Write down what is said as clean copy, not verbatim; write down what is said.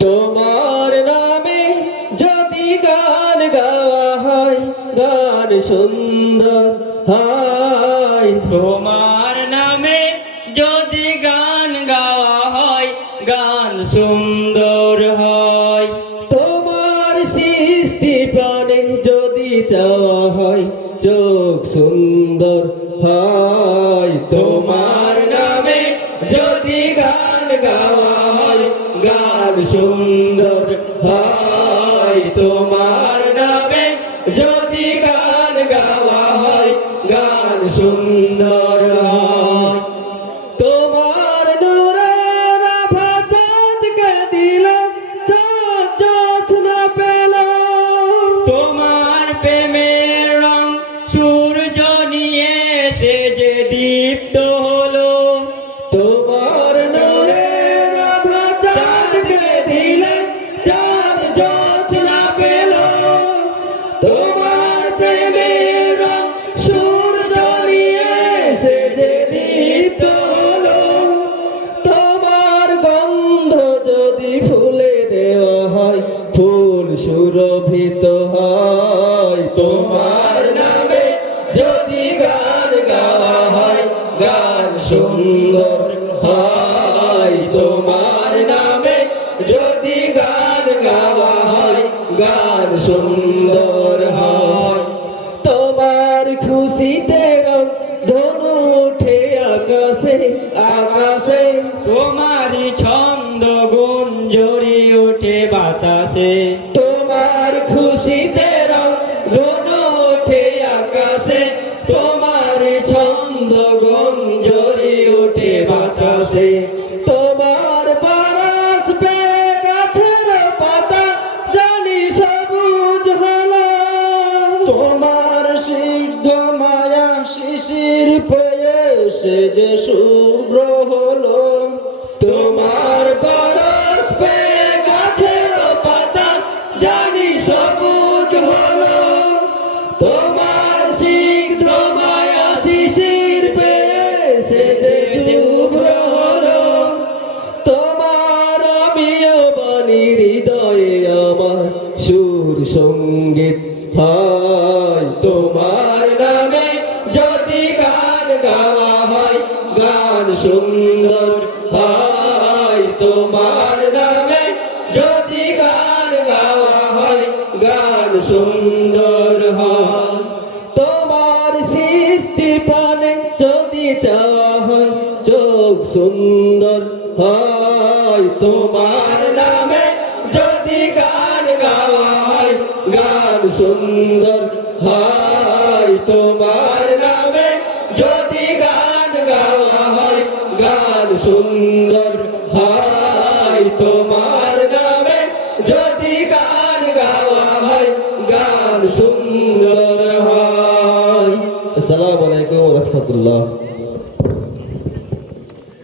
তোমার নামে যদি গান গাওয়া হয়, গান সুন্দর হয়। তোমার নামে যদি গান গাওয়া হয়, গান সুন্দর হয়। তোমার সৃষ্টি প্রাণে যদি চাওয়া হয়, চোখ সুন্দর হয়। তোমার নামে যদি গান গাওয়া হয়, গান সুন্দর হয়। তোমার নামে যদি গান গাওয়া হয়, গান সুন্দর হয়। তোমার নূরের আভা চাঁদকে দিল, চাঁদ জ্যোৎস্না পেল। তোমার প্রেমের রং সূর্য নিয়ে এসে যে দীপ্ত হলো। তোমার নূরের আভা চাঁদকে দিল, চাঁদ জ্যোৎস্না পেল। তোমার প্রেমের রং সূর্য নিয়ে এসে যে দীপ্ত হলো। তোমার গন্ধ যদি ফুলে দেওয়া হয়, ফুল সুরভিত হয়। তোমার নামে যদি গান গাওয়া হয়, গান সুন্দর হয়। তোমার নামে যদি গান গাওয়া হয়, গান সুন্দর হয়। তোমার খুশিতে রং ধনু ওঠে আকাশে, আকাশে। তোমারই ছন্দ গুঞ্জরি ওঠে বাতাসে। তোমার খুশিতে রং ধনু ওঠে আকাশে। তোমার ছন্দ গুঞ্জরি ওঠে বাতাসে। তোমার পরশ পেয়ে গাছের পাতা জানি সবুজ হলো। তোমার সিদ্ধ মায়া শিশির পেয়ে সে যে শুভ্র হলো। তোমার পরশ পেয়ে গাছের পাতা জানি সবুজ হলো। তোমার সিদ্ধ মায়া শিশির পেয়ে সে যে শুভ্র হলো। তোমার আমিও বাণী হৃদয়ে আমার সুর সঙ্গীত হয়। তোমার নামে যদি গান গাওয়া হয়, গান সুন্দর হয়। তোমার নামে যদি গান গাওয়া হয়, গান সুন্দর হয়। তোমার সৃষ্টি প্রাণে যদি চাওয়া হয়, চোখ সুন্দর হয়। তোমার নামে যদি গান গাওয়া হয়, গান সুন্দর হয়। তোমার নামে যদি গান গাওয়া হয়, গান সুন্দর হয়। তোমার নামে যদি গান গাওয়া হয়, গান সুন্দর হয়। আসসালামু আলাইকুম ওয়া রাহমাতুল্লাহ।